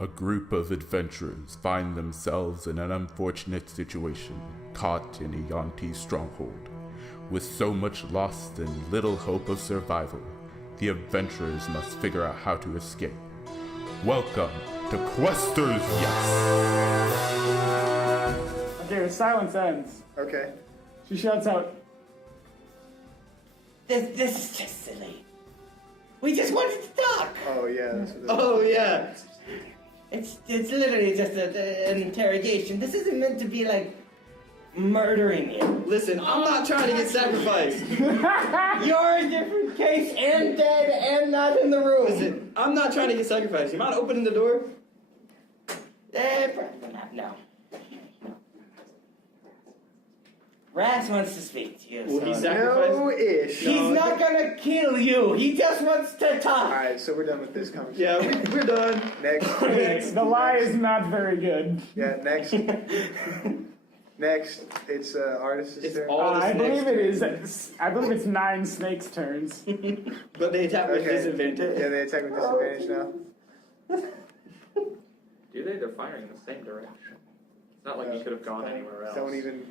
A group of adventurers find themselves in an unfortunate situation, caught in a Yaun-ti stronghold. With so much lost and little hope of survival, the adventurers must figure out how to escape. Welcome to Questers, yes! Okay, the silence ends. Okay. She shouts out, This is just silly. We just wanted to talk. Oh yeah. That's what Oh yeah. It's literally just an interrogation. This isn't meant to be like murdering you. Listen, I'm not trying to get sacrificed. You're a different case and dead and not in the room. Listen, I'm not trying to get sacrificed. You mind opening the door? Probably not. No. Ras wants to speak to you. Will he so- sacrifice? No-ish. He's not gonna kill you. He just wants to talk. Alright, so we're done with this conversation. Yeah, we're done. Next. the lie is not very good. Yeah, next. Next, it's artist's It's turn. all the I believe snakes' it is. I believe it's 9 snakes' turns. But they attack with Okay. disadvantage. Yeah, they attack with disadvantage now. Do they? They're firing in the same direction. It's not like you could have gone anywhere else. Don't even.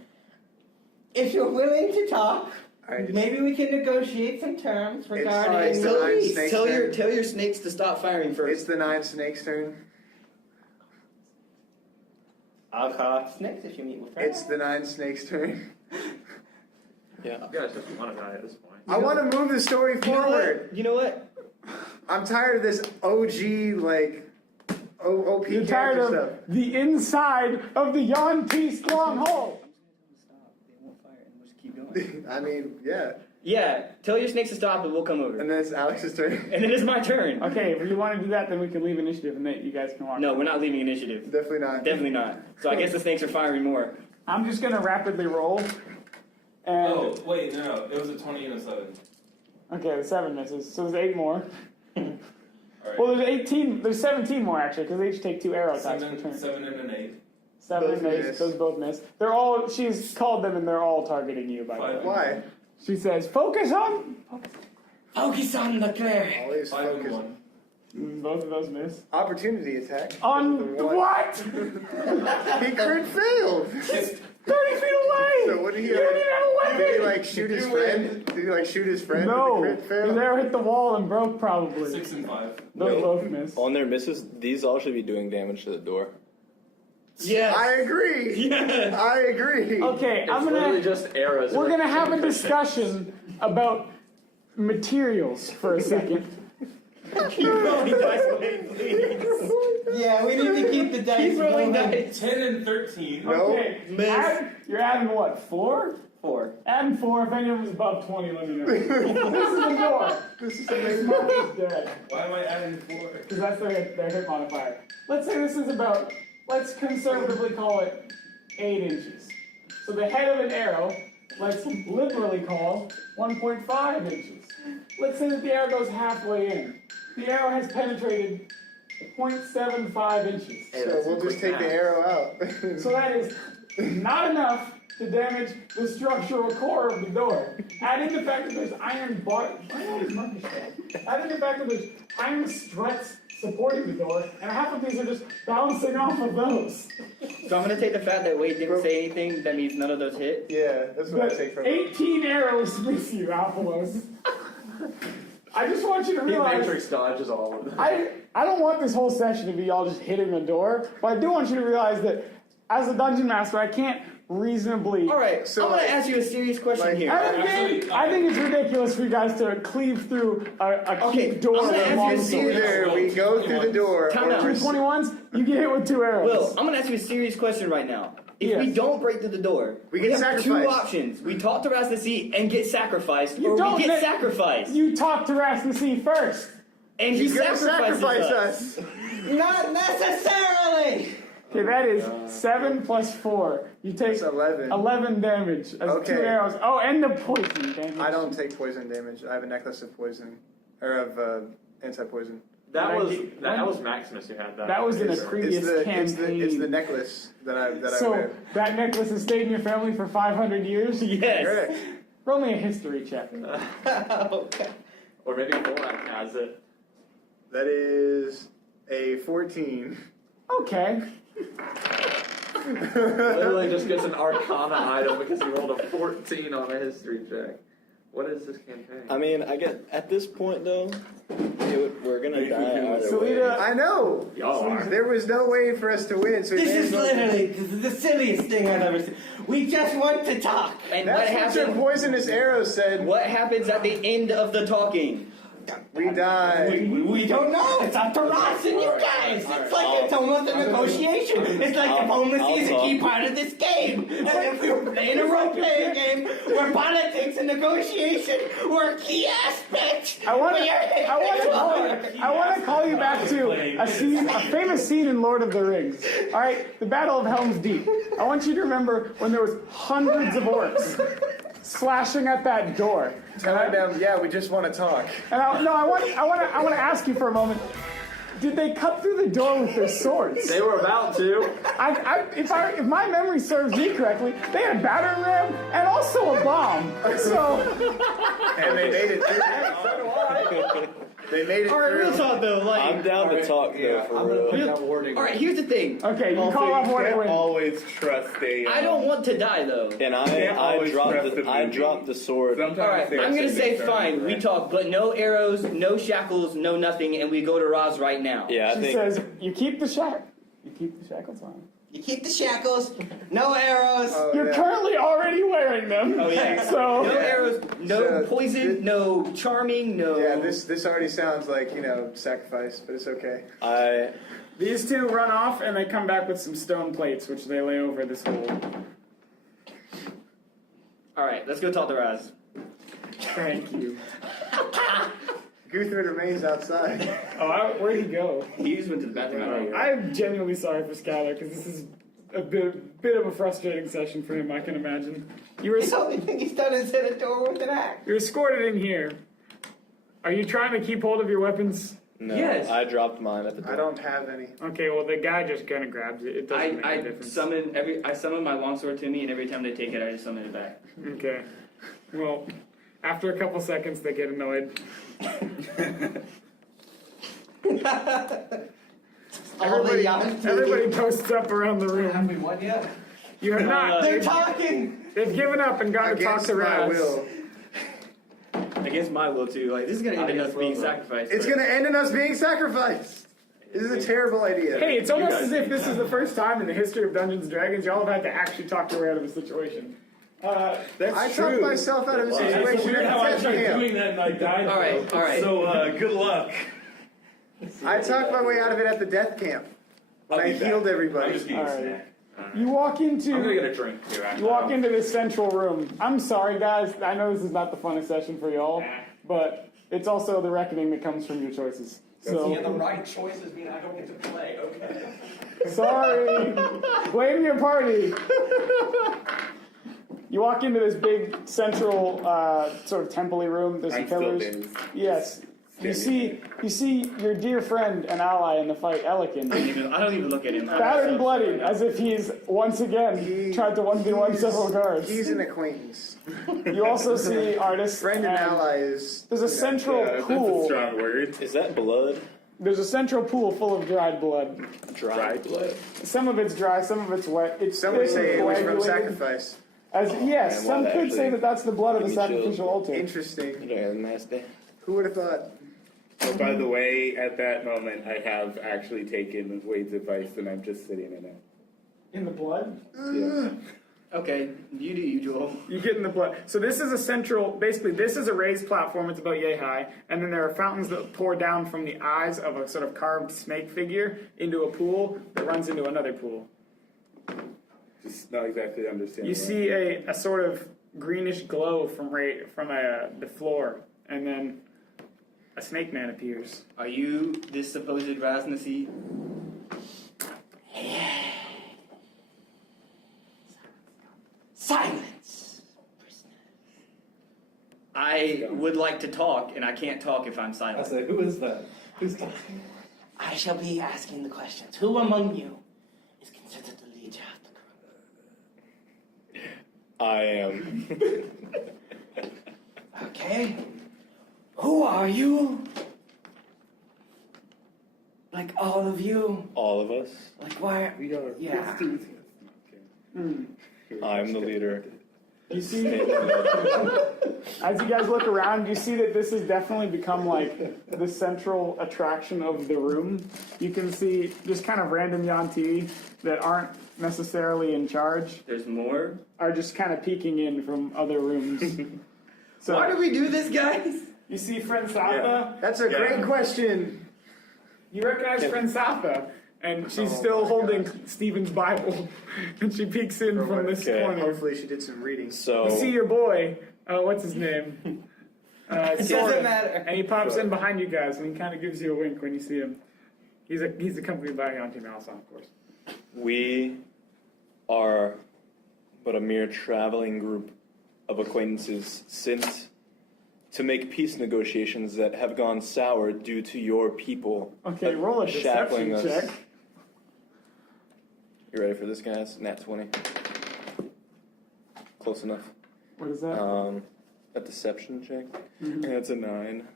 If you're willing to talk, Alright, maybe we can negotiate some terms regarding. alright, so Tell, nine snakes turn. tell your snakes to stop firing It's first. the 9 snakes' turn. I'll call out snakes if you meet with her. It's the 9 snakes' turn. Yeah. You guys just want to die at this point. I want to move the story forward. You know what? I'm tired of this OG, like, OP You're character tired stuff. of the inside of the Yaun-ti stronghold. Stop. They won't fire and we'll just keep going. I mean, yeah. Yeah, tell your snakes to stop and we'll come over. And then it's Alex's turn. And then it's my turn. Okay, if you want to do that, then we can leave initiative and then you guys can walk. No, we're not leaving initiative. Definitely not. Definitely not. So I guess the snakes are firing more. I'm just going to rapidly roll. And Oh, wait, no. It was a 20 and a 7. okay, the 7 misses. So there's 8 more. Alright. Well, there's 18. There's 17 more actually, because they each take 2 arrow attacks per turn. 7 and an 8. 7 Both miss. miss. Those both miss. They're all. She's called them, and they're all targeting you. By the way. Why? She says, "Focus on." Focus on the clear. Always 5 and focus. 1. Both of those miss. Opportunity attack. On The one. what? He crit failed. 30 feet away. So what did he? You don't even have a weapon. Did he like shoot his friend? Did he like shoot his friend? No, With the crit his fail? arrow hit the wall and broke probably. 6 and 5. Those both miss. On their misses, these all should be doing damage to the door. Yes. I agree. Yes. I agree. Okay, It's I'm literally gonna. just arrows. We're gonna have a discussion about materials for a second. Keep rolling dice, please. Yeah, we need to keep the dice Keep rolling rolling. dice. 10 and 13. No. Okay, Miss. you're adding what? 4? 4. Adding 4. If anyone's above 20, let me know. This is the door. This is This amazing. mark is dead. Why am I adding 4? Because that's their hit modifier. Let's say this is about, let's conservatively call it 8 inches. So the head of an arrow, let's liberally call 1.5 inches. Let's say that the arrow goes halfway in. The arrow has penetrated 0.75 inches. So we'll just take the arrow out. So that is not enough to damage the structural core of the door. Adding the fact that there's iron bars, adding the fact that there's iron struts supporting the door, and half of these are just bouncing off of those. So I'm gonna take the fact that Wade didn't say anything. That means none of those hit. Yeah, that's what I But take from it. 18 arrows miss you, Althalos. I just want you to He realize, matrix dodges all of them. I don't want this whole session to be all just hitting the door, but I do want you to realize that as a dungeon master, I can't reasonably. All right. So, I'm gonna like- ask you a serious question like- here. I think it's ridiculous for you guys to cleave through a Okay, keep door I'm gonna with a ask long you a sword. serious- Either we go through the door, Time or out. Two 21s, you get hit with 2 arrows. Will, I'm gonna ask you a serious question right now. If we Yes. don't break through the door, We get have sacrificed. 2 options. We talk to Rastassi and get sacrificed, You or don't we get let- sacrificed. You talk to Rastassi first. And he he's gonna sacrifices sacrifice us. us. Not necessarily. Okay, that is 7 plus 4. You take That's 11. 11 damage as 2 Okay. arrows. Oh, and the poison damage. I don't take poison damage. I have a necklace of poison, or of anti-poison. That When I was get- that was Maximus who had that. That was in a It's previous campaign. it's the necklace that I So wear. that necklace has stayed in your family for 500 years? Yes. Correct. Roll me a history check. Okay. Or maybe Borak has it. That is a 14. Okay. Literally just gets an Arcana item because he rolled a 14 on a history check. What is this campaign? I mean, I get at this point though, we're gonna die either way. Selena, I know. Y'all are. There was no way for us to win. So we This may is as well- literally the silliest thing I've ever seen. We just want to talk. And what That's what your happens? poisonous arrow said. What happens at the end of the talking? We die. We don't know. It's up to Ross and you guys. It's like it's almost a negotiation. It's like diplomacy is a key part of this game. And if we were playing a role-playing game where politics and negotiation were a key aspect, I want to call you back to a famous scene in Lord of the Rings. All right, the Battle of Helm's Deep. I want you to remember when there was hundreds of orcs slashing at that door. Telling them, yeah, we just want to talk. And I want to ask you for a moment. Did they cut through the door with their swords? They were about to. If my memory serves me correctly, they had a battering ram and also a bomb. So And they made it through. They made it All right, real through. talk though. Like, I'm down to talk though, for real. all right, here's the thing. okay, you call off what it wins. Always trust a. I don't want to die though. And Can't I always trust the movie. dropped the sword. Sometimes All right, there I'm gonna should say be certain fine. We directions. talk, but no arrows, no shackles, no nothing, and we go to Roz right now. Yeah, I She think says, you keep the shackles on. you keep the shackles, no arrows. Oh, You're yeah. currently already wearing them. Oh yeah. So No arrows, no So, poison, no charming, no. Yeah, this already sounds like, sacrifice, but it's okay. these two run off and they come back with some stone plates, which they lay over this hole. All right, let's go talk to Roz. Thank you. Guthrid remains outside. Where'd he go? He just went to the bathroom. I'm genuinely sorry for Schuyler because this is a bit of a frustrating session for him, I can imagine. You were The only thing he's done is hit a door with an axe. you're escorted in here. Are you trying to keep hold of your weapons? no, Yes. I dropped mine at the door. I don't have any. Okay, well the guy just kind of grabs it. It doesn't make I a difference. summon my longsword to me, and every time they take it, I just summon it back. Okay. Well, after a couple seconds, they get annoyed. Everybody posts up around the room. Have we won yet? You have not. They're talking. They've given up and gone to talk Against to my Raz. will. Against my will too. Like this is gonna end up us being sacrificed. It's but- going to end in us being sacrificed. This is a terrible idea. Hey, it's almost as if this is the first time in the history of Dungeons & Dragons y'all have had to actually talk your way out of a situation. That's I true. talked myself out of a It's situation. weird how I Test tried camp. doing that and I died. All right, though. all right. So good luck. I talked my way out of it at the death camp. And I healed everybody. I'm just getting All right. snack. You walk into I'm gonna get a drink here. you walk into this central room. I'm sorry, guys. I know this is not the funnest session for y'all, but it's also the reckoning that comes from your choices. So Yeah, the right choices mean I don't get to play. Okay. sorry. Blame your party. You walk into this big central sort of temple-y room. There's some I'm still pillars. there. Yes. You see your dear friend and ally in the fight, Elecan, I don't even look at him. battered and bloodied, as if he's once again tried to 1v1 several guards. He's an acquaintance. You also see artists. Friend and ally is. There's a central Yeah, that's a pool. strong word. Is that blood? There's a central pool full of dried blood. Dried blood. Some of it's dry, some of it's wet. It's Some would thick say and it was from coagulated. sacrifice. Yes, Man, some wow, could say actually that that's the blood of the give me chills. sacrificial altar. Interesting. Yeah, nasty. Who would have thought? Oh, by the way, at that moment, I have actually taken Wade's advice and I'm just sitting in it. In the blood? Yeah. Okay, you do you, Joel. You get in the blood. So this is a central, basically this is a raised platform, it's about yay high, and then there are fountains that pour down from the eyes of a sort of carved snake figure into a pool that runs into another pool. Just not exactly understand. You see a sort of greenish glow from the floor, and then a snake man appears. Are you this supposed Rasnasi? Silence. I would like to talk, and I can't talk if I'm I silent. said, who is that? Who's talking? I shall be asking the questions. Who among you is considered the leader of the group? I am. Okay. Who are you? Like all of you. All of us. Like why? We are Yeah. I'm the leader. You see, as you guys look around, you see that this has definitely become like the central attraction of the room. You can see just kind of random Yaun-ti that aren't necessarily in charge There's more. are just kind of peeking in from other rooms. So Why do we do this, guys? you see Friend Satha. That's a great question. You recognize Friend Satha, and she's still holding Stephen's Bible, and she peeks in from this Okay. corner. Hopefully she did some reading. So You see your boy. What's his name? It Soren, doesn't matter. and he pops in behind you guys, and he kind of gives you a wink when you see him. He's accompanied by Yaun-ti Malison, of course. we are but a mere traveling group of acquaintances sent to make peace negotiations that have gone sour due to your people. Okay, roll a shackling deception us. check. You ready for this, guys? Nat 20. Close enough. What is that? A deception check. That's a 9.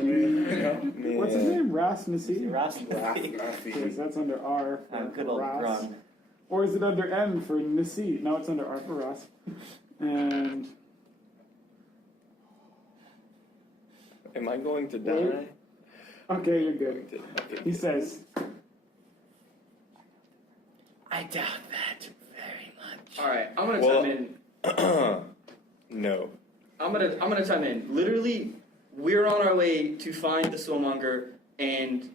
What's his name? Ras Nasi? Rasmussen. Yes, that's under R for Good old Ras. Grun. Or is it under M for Nasi? No, it's under R for Ras. And Am I going to die? okay, you're good. Okay. He says, I doubt that very much. All right, I'm gonna Well- chime in. No. I'm gonna chime in. Literally, we're on our way to find the soulmonger and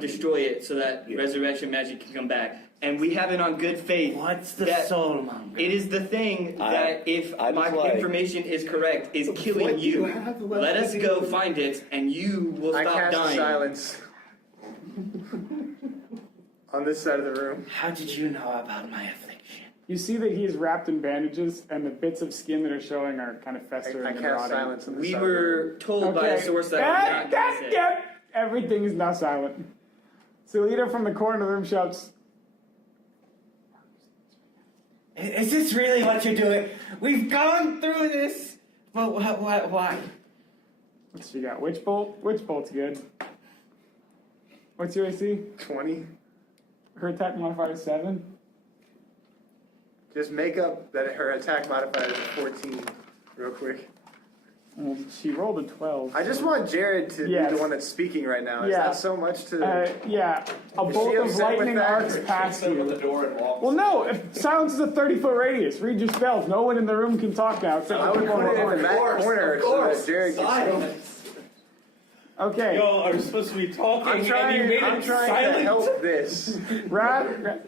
destroy it so that resurrection magic can come back. And we have it on good faith. What's the that soulmonger? It is the thing that, if I my just like- information is correct, is killing you. Let us go find it, and you will I stop cast dying. silence on this side of the room. How did you know about my affliction? you see that he is wrapped in bandages, and the bits of skin that are showing are kind of festering I and cast rotting. silence on this We side of the room. were told by a source that we're not gonna say. Everything is now silent. Selita from the corner of the room shouts, Is this really what you're doing? We've gone through this, but why? what's she got? Witch Bolt? Witch Bolt's good. What's your AC? 20. Her attack modifier is 7. Just make up that her attack modifier is 14 real quick. She rolled a 12. I just want Jerrod to Yes. be the one that's speaking right now. Is Yeah. that so much to... Yeah, a Is bolt she of upset with lightning that? arcs past Open the you. door and walk. Well, no, if silence is a 30-foot radius. Read your spells. No one in the room can talk now except I for would people put in it the in the corner. back corner so that Jerrod can speak. Okay, Y'all are supposed to be talking, I'm and you trying, made I'm it trying silent. to help this. Rad,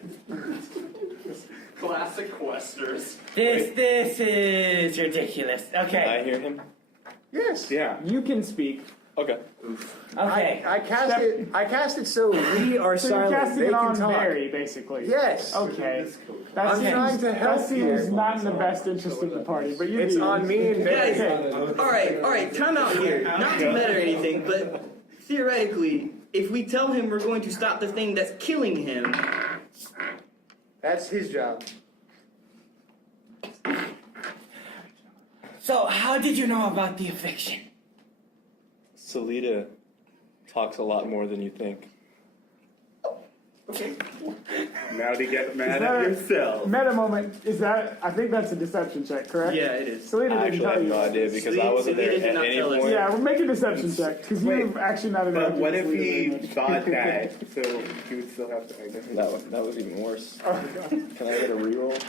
Classic questers. This is ridiculous. I Okay. hear him. Yes. Yeah. you can speak. Okay. Okay. I cast it so we are So you're silent. casting They it can on talk. Mary, basically. Yes. Okay. That I'm seems, trying to help that seems here. not in the best interest of the party, but you It's do. on me and Mary. Guys, all right, time out here. Not to meta or anything, but theoretically, if we tell him we're going to stop the thing that's killing him, That's his job. So, how did you know about the affliction? Salida talks a lot more than you think. Now to get mad that at a- yourself. Meta moment, is that, I think that's a deception check, correct? yeah, it is. Selena I didn't actually tell have you. no idea because I wasn't Salida there did at not any tell us. point. Yeah, we'll make a deception check, because you've actually not But what if Selena he very much. thought that? So he would still have to, I guess. That was even worse. Oh, God. Can I get a reroll?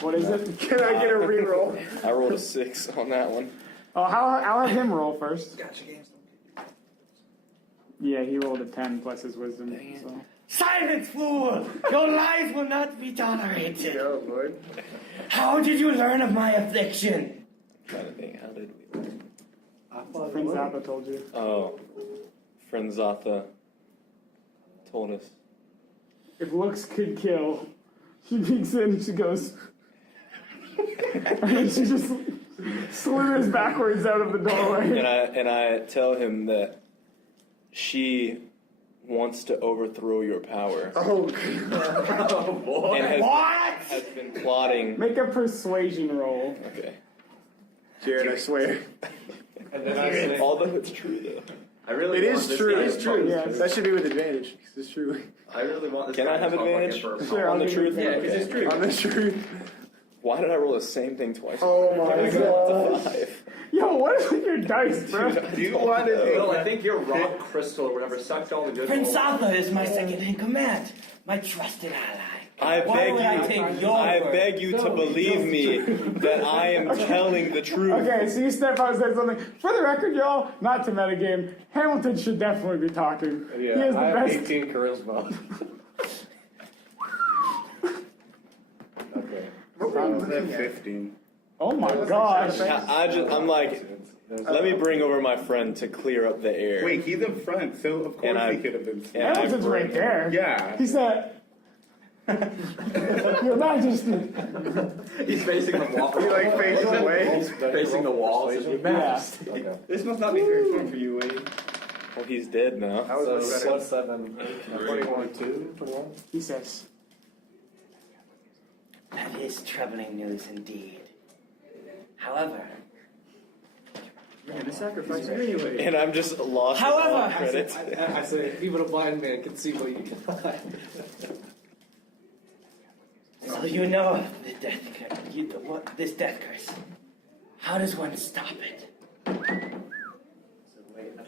What is it? Can I get a reroll? I rolled a 6 on that one. Oh, I'll have him roll first. Gotcha, games. Yeah, he rolled a 10 plus his wisdom. So. Silence, fool! Your lies will not be tolerated. Oh, Lord. How did you learn of my affliction? Trying to think, how did we learn? Friend Zappa told you. Oh, friend Zatha told us. If looks could kill, she peeks in and she goes, and then she just slithers backwards out of the doorway. And I tell him that she wants to overthrow your power Oh, and has been plotting. Make a persuasion roll. Okay. Jerrod, I swear. And then I say, Although it's true though. I really It want is this true. guy It is to true. Yes. That should be with advantage. 'Cause it's true. I really want this Can guy I have to talk like advantage? Emperor Sure, on the I'll give truth? you Yeah, because it's true. On the truth. Why did I roll the same thing twice? Oh my god. 5. Yo, what is with your dice, bro? Do you want to Bill, I take think your rock crystal or whatever sucked all the good Prince rolls. Alpha is my second in command, my trusted ally. I Why would I take beg you, your I word? beg you to believe me that I am telling the truth. Okay, so you step out and say something. For the record, y'all, not to metagame, Hamilton should definitely be talking. He is the best. 18 charisma. Okay. I have 15? Oh my gosh. I'm like, let me bring over my friend to clear up the air. Wait, he's in front, so of course he could have been. and I Hamilton's bring- right there. Yeah. He said, Your Majesty. He's facing the wall. He like faces away. He's facing the walls. Yeah. Okay. This must not be very fun for you, Wade. Well, he's dead now. That was much So, better. what's 7? 21, 2, 21? He says, That is troubling news indeed. However, You're gonna sacrifice her anyway. And I'm just lost. However- credits. I said, even a blind man can see what you can find. so you know of the death curse, this death curse. How does one stop it?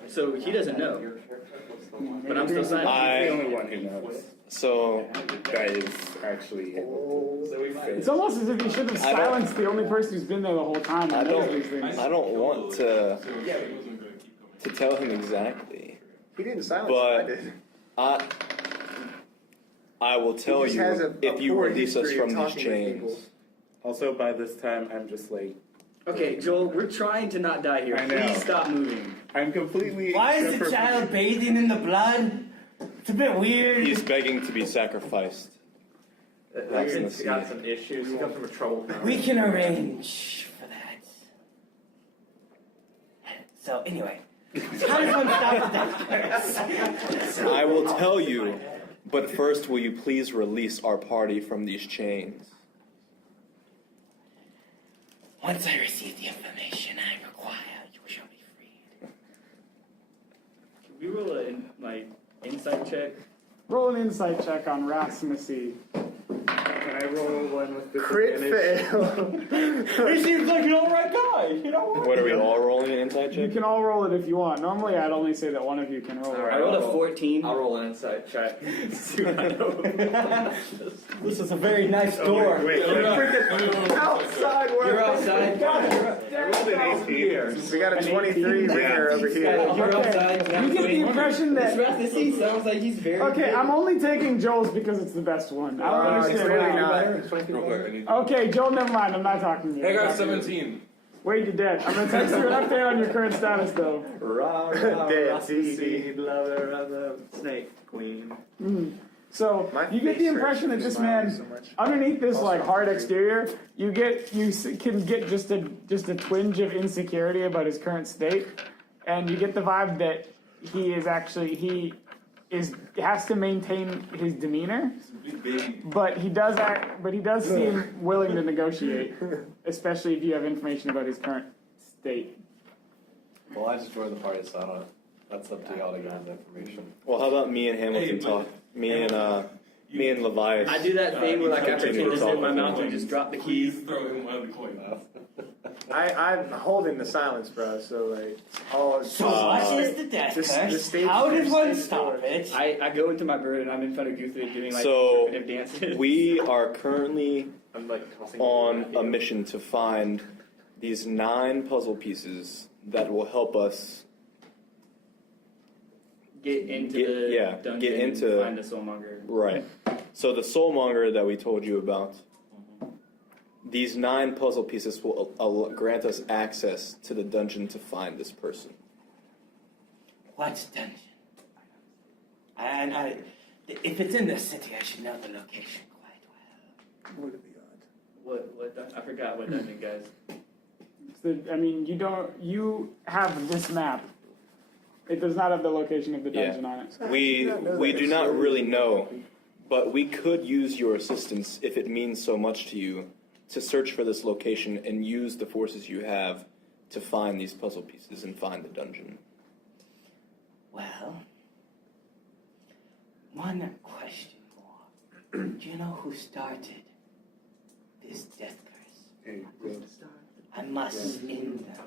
So he doesn't know, but I'm still silent. He's the only one who knows. So, That is actually. it's almost as if he should have I don't- silenced the only person who's been there the whole time I and knows these don't, things. I don't want to tell him exactly. He didn't silence But- it. I did. I will tell He just you has a if you poor release us history of from these talking with chains. people. Also, by this time, I'm just like. Okay, Joel, we're trying to not die here. I know. Please stop moving. I'm completely. Why is the child bathing in the blood? It's a bit weird. He's begging to be sacrificed. That's in the He's got some issues. He comes from a troubled family. We can arrange for that. So anyway, how does one stop the death curse? I will tell you, but first will you please release our party from these chains? Once I receive the information I require, you shall be freed. Can we roll my insight check? Roll an insight check on Rasmussy. Can I roll one with Crit disadvantage? fail. He seems like an alright guy, you know what? What are we all rolling an inside You check? can all roll it if you want. Normally, I'd only say that one of you can roll it. I rolled a 14. I'll roll an insight check. See what I know. This is a very nice door. Wait, Outside work. You're outside. I rolled an 18. We got a 23 ringer over here. You're outside. You get the impression This that. Rasmussen sounds like he's very Okay, good. I'm only taking Joel's because it's the best one. I don't It's understand really why. not. Okay, Joel, never mind. I'm not talking to you. I I'm got talking to you. 17. Wait, you're dead. I'm gonna text you an update on your current status, though. Dead. See. Lover of the snake queen. So My you get face the impression that hurts this from smiling man, so much. underneath this Also, like hard I'm exterior, you can get just a twinge of insecurity about his current state, and you get the vibe that he has to maintain his demeanor, but he does seem willing to negotiate, especially if you have information about his current state. Well, I just joined the party, so I don't. That's up to y'all to get the information. Well, how about me and Hamilton talk? Me and Levios. I do that thing where like I continue pretend to to sit in talk my with mouth him. and just drop the keys. Throw him one of the coins. I'm holding the silence, bro. So like, all. So what is the death Just- curse? the stage- How does one stage stop door. it? I go into my bird and I'm in front of Guthrid doing like So, interpretive dances. We are currently I'm like tossing on a mission to find these 9 puzzle pieces that will help us get into Get- the yeah, dungeon get into- and find the soulmonger. Right. So the soulmonger that we told you about, these 9 puzzle pieces will grant us access to the dungeon to find this person. What dungeon? And if it's in the city, I should know the location quite well. What I forgot what dungeon, guys. So, I mean, you have this map. It does not have the location of the dungeon on it. We do not really know, but we could use your assistance if it means so much to you to search for this location and use the forces you have to find these puzzle pieces and find the dungeon. Well, one question more. Do you know who started this death curse? I must end them.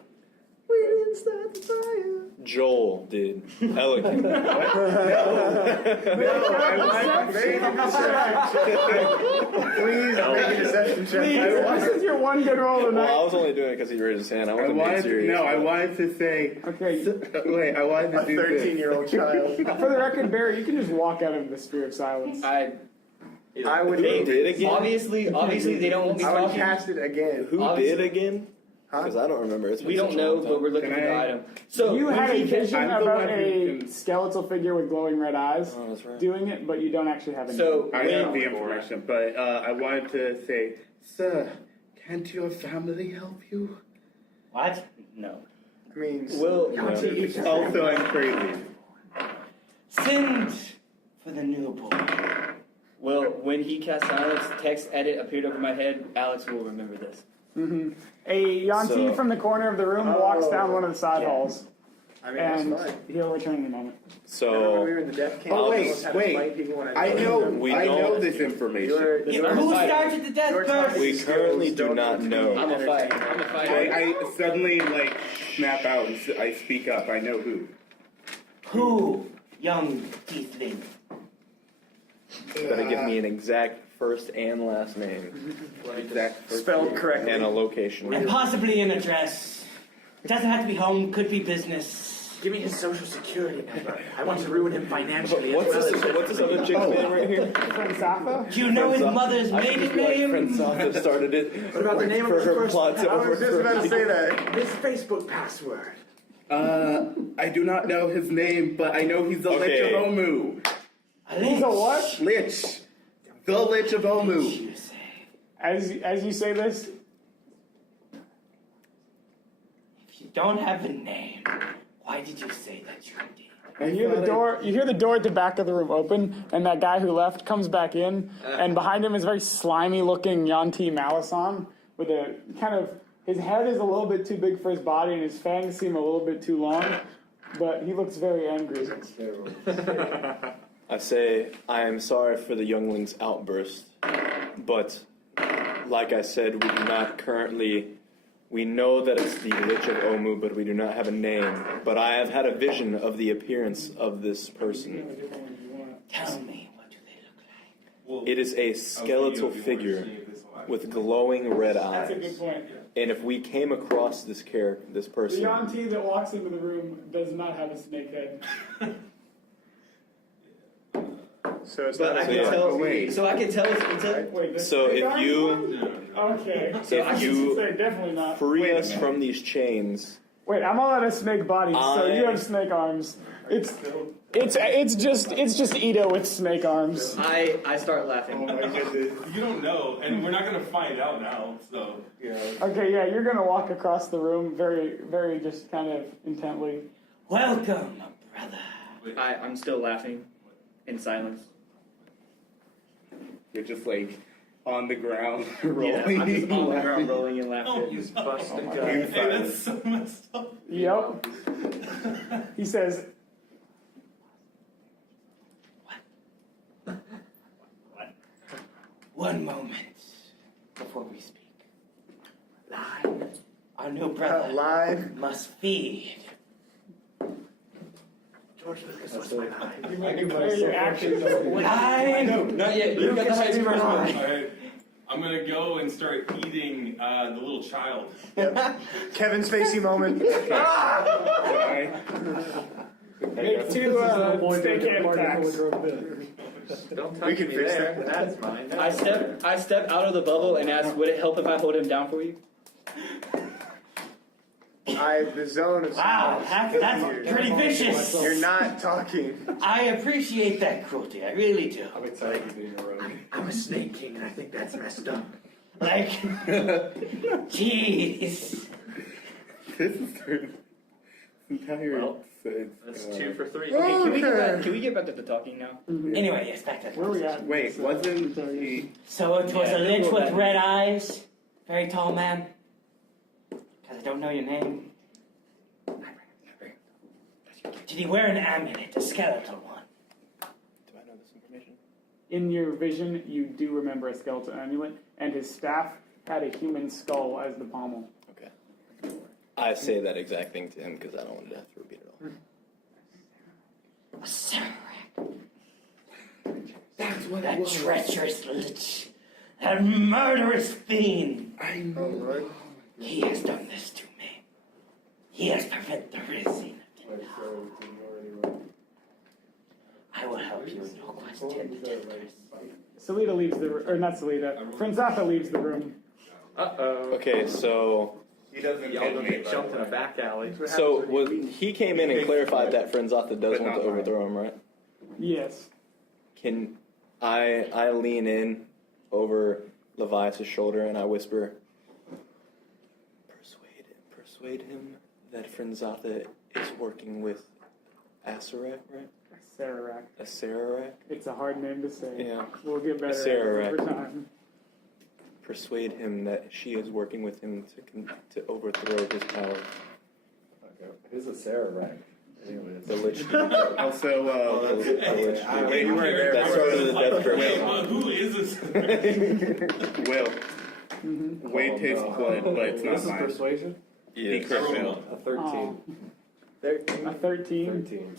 We didn't start the fire. Joel did. Elecan. Please make a deception check. This is your one good roll tonight. Well, I was only doing it because he raised his hand. I wanted to say. Okay. Wait, I wanted to do A 13-year-old child. For the record, Barry, you can just walk out of the Spear of Silence. I would. Who did again? Obviously, they don't want me I would talking. cast it again. Who did again? Huh? Because I don't remember. It's been We don't such a know, long but time. we're looking for the item. So You had a vision I'm the about one who a can- skeletal figure with glowing red eyes Oh, that's right. doing it, but you don't actually have any. So I have the information, but I wanted to say, sir, can't your family help you? What? no. I mean, Will Also, I'm crazy. Send for the newborn. Well, when he cast silence, text edit appeared over my head. Alex will remember this. A Yaun-ti So- from the corner of the room walks down one of the side halls, I mean, and that's fine. he'll return in a moment. Remember So, we were in the death camp? Oh, wait, We almost had to fight wait. people when I know We I know don't- this information. Who started the death curse? we currently do not know. I'm a fighter. I'm a fighter. I suddenly snap out and I speak up. I know who. Who? Young Gslythlion. Better give me an exact first and last name. Exact first Spelled name. correctly. And a location. And possibly an address. It doesn't have to be home, could be business. Give me his social security number. I want to ruin him financially. What's this other chick's name right here? From Safa? Do you know his mother's maiden name? Friend Santa started it. What about the name for of his her first plot to I was just about to say that. His Facebook password. I do not know his name, but I know he's the Okay. Lich of Omu. He's a what? Lich. The Lich of Omu. As you say this, If you don't have a name, why did you say that you did? you hear the door at the back of the room open, and that guy who left comes back in, and behind him is a very slimy looking Yaun-ti Malison with a kind of, his head is a little bit too big for his body, and his fangs seem a little bit too long, but he looks very angry. I say, I am sorry for the youngling's outburst, but like I said, we do not currently, we know that it's the Lich of Omu, but we do not have a name. But I have had a vision of the appearance of this person. Tell me, what do they look like? It is a skeletal figure with glowing red That's a good eyes. point. And if we came across this The person, Yaun-ti that walks into the room does not have a snake head. So it's But not I a can yeah. tell. Wait. So I can tell it's a. Wait, the So snake if arms you- one? Okay. So I if can you Say definitely not. free Wait a us minute. from these chains, Wait, I'm all out of snake bodies, so you have snake arms. It's just Ito with snake arms. I start laughing. Oh my goodness. You don't know, and we're not going to find out now, so. Okay, yeah, you're gonna walk across the room very, very just kind of intently. Welcome, brother. I'm still laughing in silence. You're just on the ground Yeah, rolling. I'm just on the ground rolling in laughter. He's busting Hey, that's so messed up. Yep. He says, One moment before we speak. Our new brother live. must feed. George Lucas was my line. you might declare your actions. Line. Not yet. You got the high score. Alright, I'm going to go and start eating the little child. Kevin's facey moment. Make two snake hand attacks. Don't We touch can me fix there. that. That's mine. I step out of the bubble and ask, would it help if I hold him down for you? The zone of Wow, silence. that's pretty vicious. You're not talking. I appreciate that cruelty, I really do. I'm excited to be a rogue. I'm a snake king, and I think that's messed up. Like, jeez. This is the entire. Well, That's 2 for 3. Okay, can we get back to the talking now? Anyway, yes, back to Where we at? Wait, wasn't he? So it was a lich with red eyes, very tall man. Because I don't know your name. Did he wear an amulet, a skeletal one? Do I know this information? In your vision, you do remember a skeletal amulet, and his staff had a human skull as the pommel. Okay. I say that exact thing to him because I don't want to have to repeat it all. A Sararak. That's what that treacherous lich, that murderous fiend. I know. He has done this to me. He has prevented the rising of the I will help you in your quest to end the Templars. Selita leaves the room, or not Selita, Frenzatha leaves the room. Okay, so He doesn't Y'all hit don't me, get but- jumped in a back alley. he came in and clarified that Frenzatha does want to overthrow him, right? Yes. Can I lean in over Levios' shoulder and I whisper, persuade him that Frenzatha is working with Asarak, right? Sararak. Asarak? It's a hard name to say. Yeah. We'll get better at it Sararak. over time. Persuade him that she is working with him to overthrow his power. Okay. Who's a Sararak? Anyways. The Lich. Also, Wait, you weren't there. That started the death curse. Wait, but who is this? Will. Way tastes blood, but it's not This is mine. persuasion? He Yeah. correct failed. A 13. A 13. 13.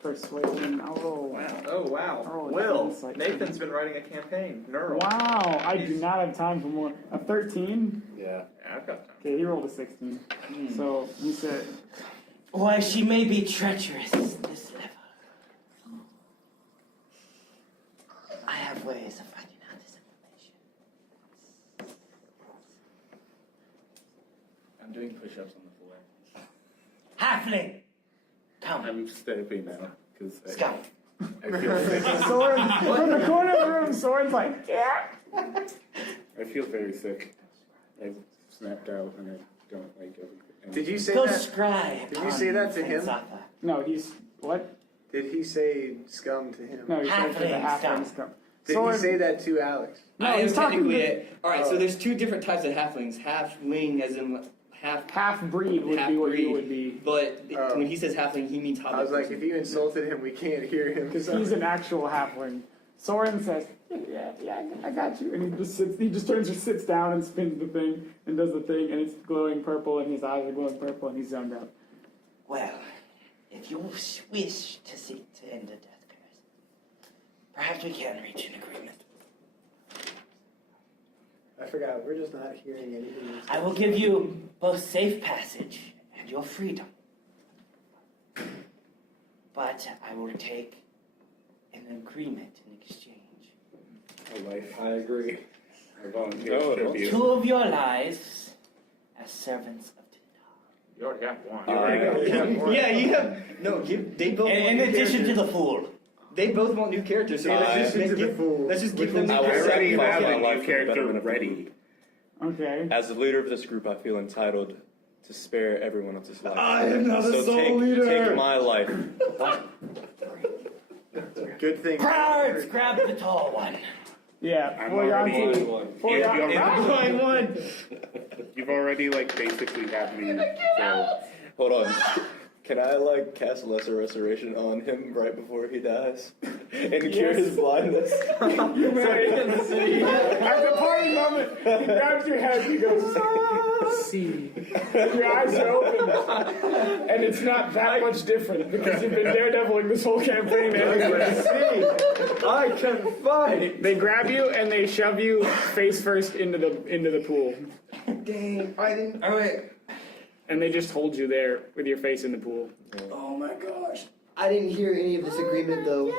Persuasion. I'll roll. Oh, wow. Oh, Will, insight. Nathan's been writing a campaign. Neural. Wow, I do not have time for more. A 13? Yeah. Yeah, I've got time. Okay, he rolled a 16. So you said, Why, she may be treacherous this level. I have ways of finding out this information. I'm doing push-ups on the floor. Halfling! Come, I'm stepping now because Scout. I feel sick. Soren, from the corner of the room, Soren's like, yeah. I feel very sick. I snapped out and I don't like everything. Did you say Go that? scry. Did you say that to him? Frenzatha. No, he's, what? Did he say scum to him? No, he said for the Halfling halfling scum. scum. Did he say that to Alex? No, I am he's talking technically to it. Alright, so there's two different types of halflings. Halfling as in half-breed would be what you would be. But when he says halfling, he means halfling. I was like, if you insulted him, we can't hear him. Because he's an actual halfling. Soren says, yeah, I got you. And he just turns and sits down and spins the thing and does the thing, and it's glowing purple, and his eyes are glowing purple, and he's zoned out. Well, if you wish to seek to end the death curse, perhaps we can reach an agreement. I forgot, we're just not hearing anything. I will give you both safe passage and your freedom. But I will take an agreement in exchange. A life. I agree. I volunteer tribute. 2 of your lives as servants of Tindar. You already have one. You already got one. Yeah, you have they both. In want new addition to characters. the fool. They both want new characters. So let's just give them I new already characters. have my a life new for the character betterment of the ready. Okay. As the leader of this group, I feel entitled to spare everyone else's life. I am not a so soul leader. Take my life. Good thing. Guards, grab the tall one. Yeah, I'm for already- Yaun-ti. For If Yaun-ti. you're- You've already basically had me. So Hold on. Can I cast Lesser Restoration on him right before he dies and cure his blindness? At the party moment, he grabs your head and he goes, see. And your eyes are open. And it's not that much different because you've been daredeviling this whole campaign anyway. I can fight! They grab you and they shove you face first into the pool. Dang, I didn't. Oh, wait. And they just hold you there with your face in the pool. Oh my gosh. I didn't hear any of this agreement though.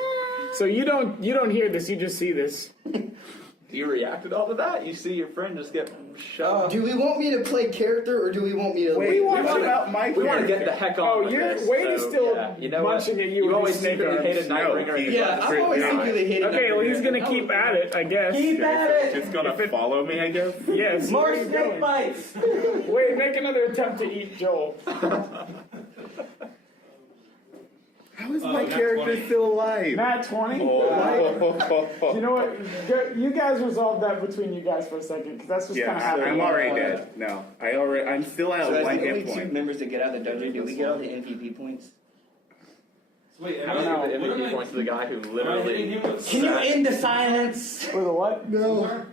So you don't hear this, you just see this. You reacted all to that? You see your friend just get shoved. Do we want me to play character or do we want me to? wait, what about my We want to character? get the heck on Oh, with your this. Wade is so, still yeah. You know what? munching at you You've with always his snake secretly arms. hated Nightbringer. he- Yeah, I've always secretly hated. Okay, well he's Nightbringer. gonna keep at it, I guess. Keep at it! Just gonna follow me, I guess. Yes. More where are you snake going? bites! Wait, make another attempt to eat Joel. How is Oh, my nat character 20. still alive? Nat 20? You know what? You guys resolve that between you guys for a second, because that's just kind of Yeah, happening. I'm already dead. No, I'm still at So as one the only hit two point. members to get out of the dungeon, do we get all the MVP points? So wait, How No. many MVP points to the guy who literally... Can you end the silence? With a what? No.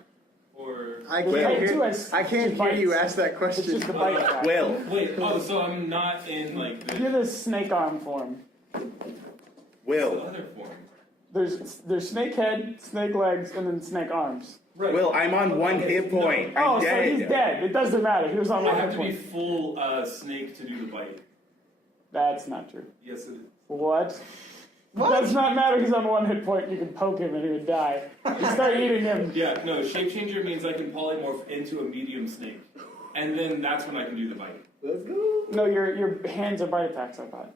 Or I Well, can't hey, hear, too, I can't hear you ask that It's question. just the bite attack. Will. wait, so I'm not in like the, You're the snake arm form. the Will. other form. There's snake head, snake legs, and then snake arms. Right. Will, I'm on one hit point. Oh, I'm so dead. he's dead. It doesn't matter. He was on I one have hit to be point. full snake to do the bite. That's not true. Yes, it is. What? It does not matter. He's on one hit point. You can poke him and he would die. You start eating him. Yeah, no, shape changer means I can polymorph into a medium snake. And then that's when I can do the bite. Let's go. No, your hands are bite attacks. I thought.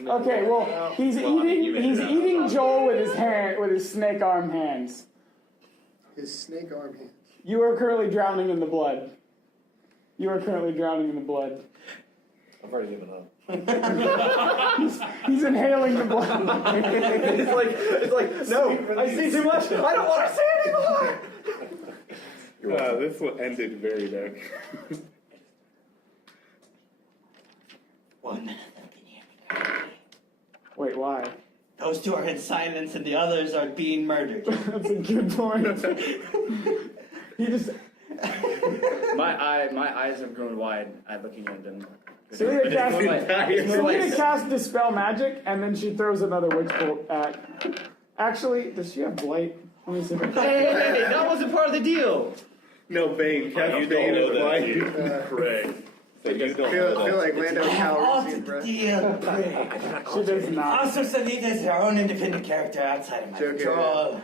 Okay, well, he's Well, I mean, you made it up. eating Joel with his snake arm hands. His snake arm hand. You are currently drowning in the blood. You are currently drowning in the blood. I've already given up. He's inhaling the blood. it's like, no, I see too much. I don't want to see anymore. This one ended very dark. 1 minute, can you hear me? Wait, why? Those two are in silence and the others are being murdered. That's a good point. He just. My eyes have grown wide at looking at them. Selena cast, It's more like- Selena cast Dispel Magic, and then she throws another Witch Bolt at. Actually, does she have Blight? Let me see if I can. Hey, that wasn't part of the deal. No, Bane. Cast You Bane don't is know that, like. dude. Craig. So you don't Feel know that. like Lando I have Calrissian, altered the bro. deal, Craig. She does not. Also, Selena is her own independent character outside of my Joking. control.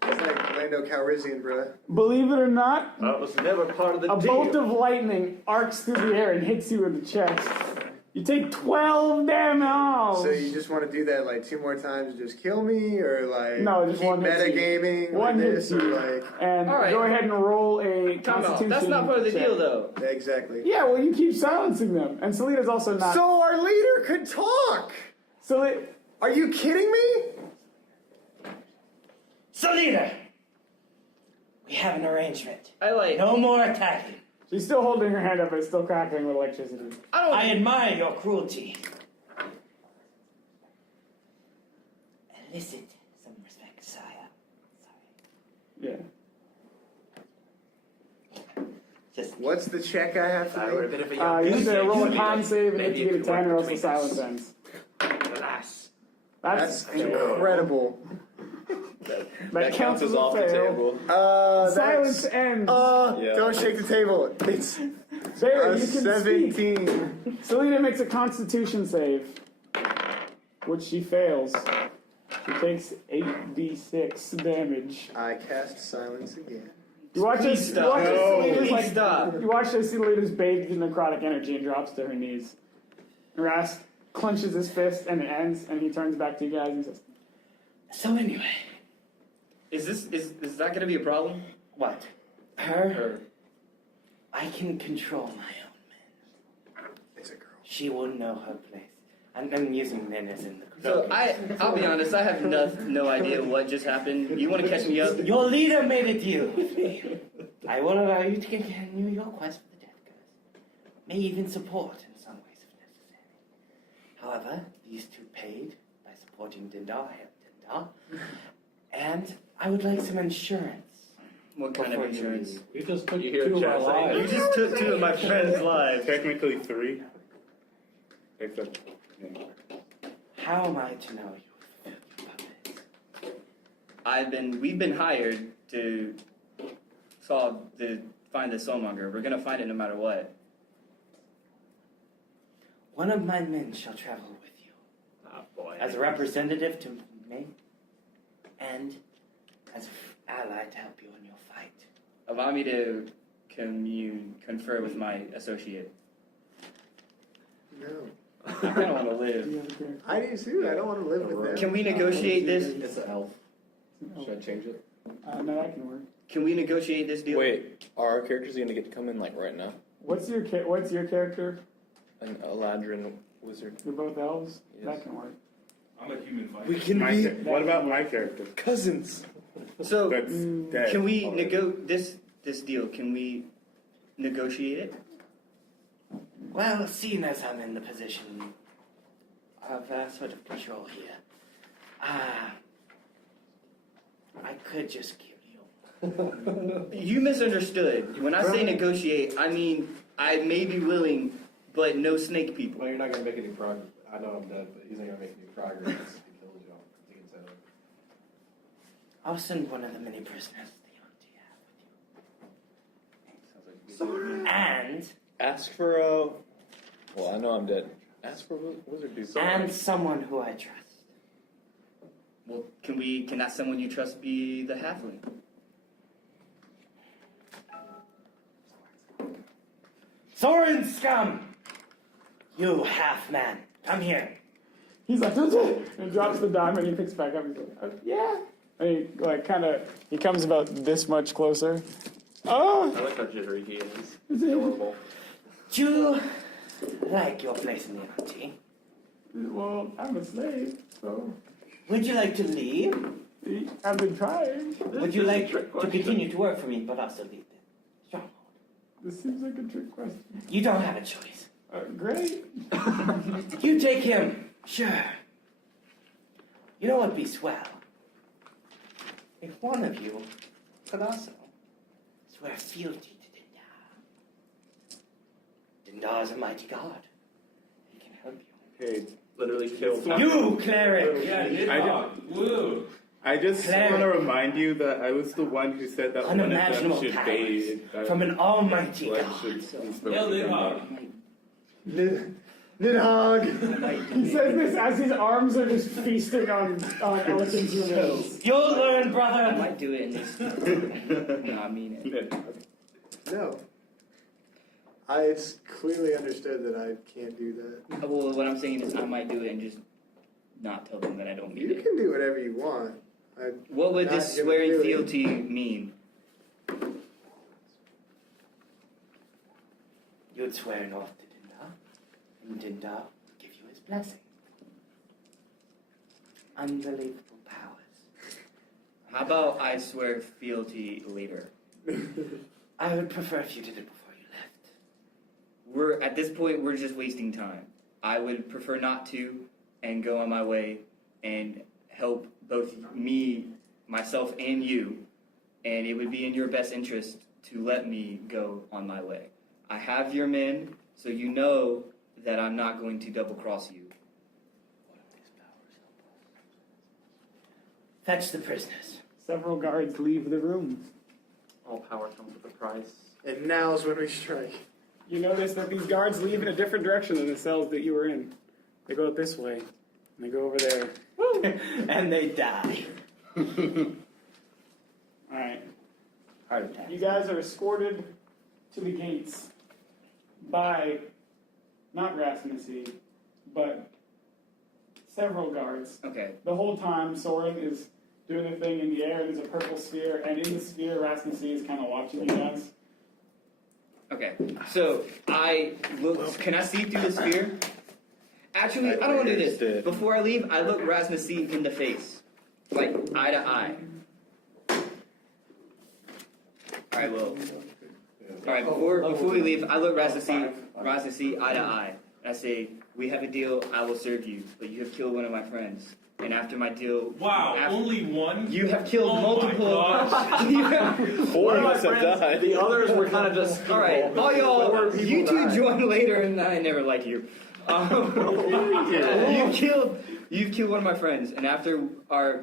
It's like Lando Calrissian, bro. Believe it or not, That was never part of the a deal. bolt of lightning arcs through the air and hits you in the chest. You take 12 damage. So you just want to do that like 2 more times and just kill me, or like No, just keep one hits you. metagaming One with hits this, or you. like And All right. go ahead and roll a Time out. Constitution. That's not part of the check. deal, though. yeah, exactly. Yeah, well, you keep silencing them, and Selena's also not. So our leader could talk. Are you kidding me? Selena! We have an arrangement. I like. No more attacking. She's still holding her hand up, but it's still crackling with electricity. I admire your cruelty. Elicit some respect, sire. Yeah. Just What's the check I have to I would have make? been a You need to roll a Maybe con save and maybe you have to it get a could 10 or work else the between silence us. ends. Alas. That's incredible. That counts as a off the fail. table. Silence That's, ends. Yeah. don't shake the table. It's Barry, a you can 17. speak. Selena makes a Constitution save, which she fails. She takes 8d6 damage. I cast silence again. You watch Please as stop. Selena's Please stop. You watch as Selena's bathed in necrotic energy and drops to her knees. Rast clenches his fist and it ends, and he turns back to you guys and says, so anyway, Is that going to be a problem? what? Her? Or I can control my own men. It's a girl. She will know her place. I'm using men as in the so I'll be honest. I have no idea what just happened. You want to catch me up? Your leader made a deal with me. I will allow you to continue your quest for the Death Curse. May even support in some ways if necessary. However, these two paid by supporting Dindar. I have Dindar. And I would like some insurance. What kind of Before you insurance? leave. You just put You hear 2 of our Chad saying, You lives. just took 2 of my friends' lives. Technically 3. Except. Yeah. How am I to know you puppets? We've been hired to find the soulmonger. We're gonna find it no matter what. One of my men shall travel with you. Oh, boy. As a representative to me. And as an ally to help you in your fight. Allow me to confer with my associate. No. I kind of want to live. I do too. I don't want to live with them. Can we negotiate this? It's an elf. Should I change it? no, that can work. Can we negotiate this deal? Wait, are our characters going to get to come in like right now? What's your character? An Eladrin wizard. You're both elves? Yes. That can work. I'm a human fighter. We can be What about my character? cousins. So, That's dead can we already. this deal? Can we negotiate it? Well, seeing as I'm in the position of sort of control here, I could just kill you. You misunderstood. When I say negotiate, I mean I may be willing, but no snake people. Well, you're not going to make any progress. I know I'm dead, but he's not going to make any progress if he kills you. He can set up. I'll send one of the many prisoners the Yaun-ti have with you. And Ask for well, I know I'm dead. Ask for wizard dude. and someone who I trust. Well, can that someone you trust be the halfling? Soren scum! You half-man, come here. He's like, and he drops the diamond and he picks it back up. He's like, yeah. And he he comes about this much closer. Oh! I like how jittery he is. Adorable. Do you like your place in the Yaun-ti? Well, I'm a slave, so Would you like to leave? I've been trying. Would you like to continue to work for me, but also leave the stronghold? This seems like a trick question. You don't have a choice. Great. You take him, sure. You know what'd be swell? If one of you could also swear fealty to Dindar. Dindar is a mighty god. He can help you. Hey, Literally killed. You, cleric! Yeah, woo. I just Cleric. want to remind you that I was the one who said that one of them Unimaginable should powers bathe. from an almighty One god. should be supposed Yeah, to live come up. out. Nidhogg. He says this as his arms are just feasting on Elecan's remains. You'll learn, I brother. might do it in this. No, I mean it. No. It's clearly understood that I can't do that. Well, what I'm saying is I might do it and just not tell them that I don't mean You it. can do whatever you want. What would Not this gonna swearing do it. fealty mean? You would swear an oath to Dindar, and Dindar would give you his blessing. Unbelievable powers. How about I swear fealty later? I would prefer if you did it before you left. We're at this point we're just wasting time. I would prefer not to and go on my way and help both me, myself, and you. And it would be in your best interest to let me go on my way. I have your men, so you know that I'm not going to double cross you. Fetch the prisoners. Several guards leave the room. All power comes with a price. And now's when we strike. You notice that these guards leave in a different direction than the cells that you were in. They go this way, and they go over there. And they die. Alright. Heart attack. You guys are escorted to the gates by, not Rasmussen, but several guards. Okay. The whole time, Soren is doing a thing in the air. There's a purple sphere, and in the sphere, Rasmussen is kind of watching you guys. Okay. So I look. Can I see through the sphere? Actually, I don't want to do this. Before I leave, I look Rasmussen in the face, like eye to eye. All right. Well. All right. Before we leave, I look Rasmussen eye to eye. And I say, "We have a deal. I will serve you, but you have killed one of my friends. And after my deal, Wow, only one? You have killed Oh multiple. my gosh. Four of us have died. The others were kind of just. All right, all y'all. Four people You two died. join later, and I never like you. You've killed one of my friends, and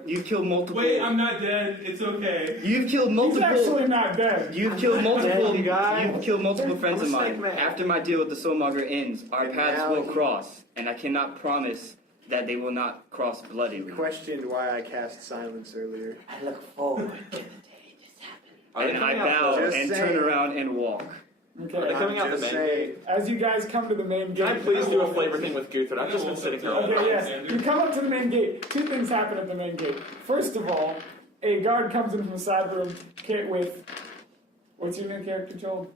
you've killed multiple. Wait, I'm not dead. It's okay. You've killed He's multiple. actually not dead. You've killed multiple. dead, you guys. You've killed multiple friends of I'm a mine. snake man. After my deal with the Soulmonger ends, our And paths now will you- cross, and I cannot promise that they will not cross bloodily. Questioned why I cast silence earlier. I look forward to the day this happens. Are they And I coming out bow the- Just and saying. turn around and walk. Are they Okay. coming out the Just main saying. gate? As you guys come to the main gate. Can I please do a flavor thing with Guthrid? I've just been sitting here all Okay, day. yes. You come up to the main gate. Two things happen at the main gate. First of all, a guard comes in from the side room with, what's your new character, Joel?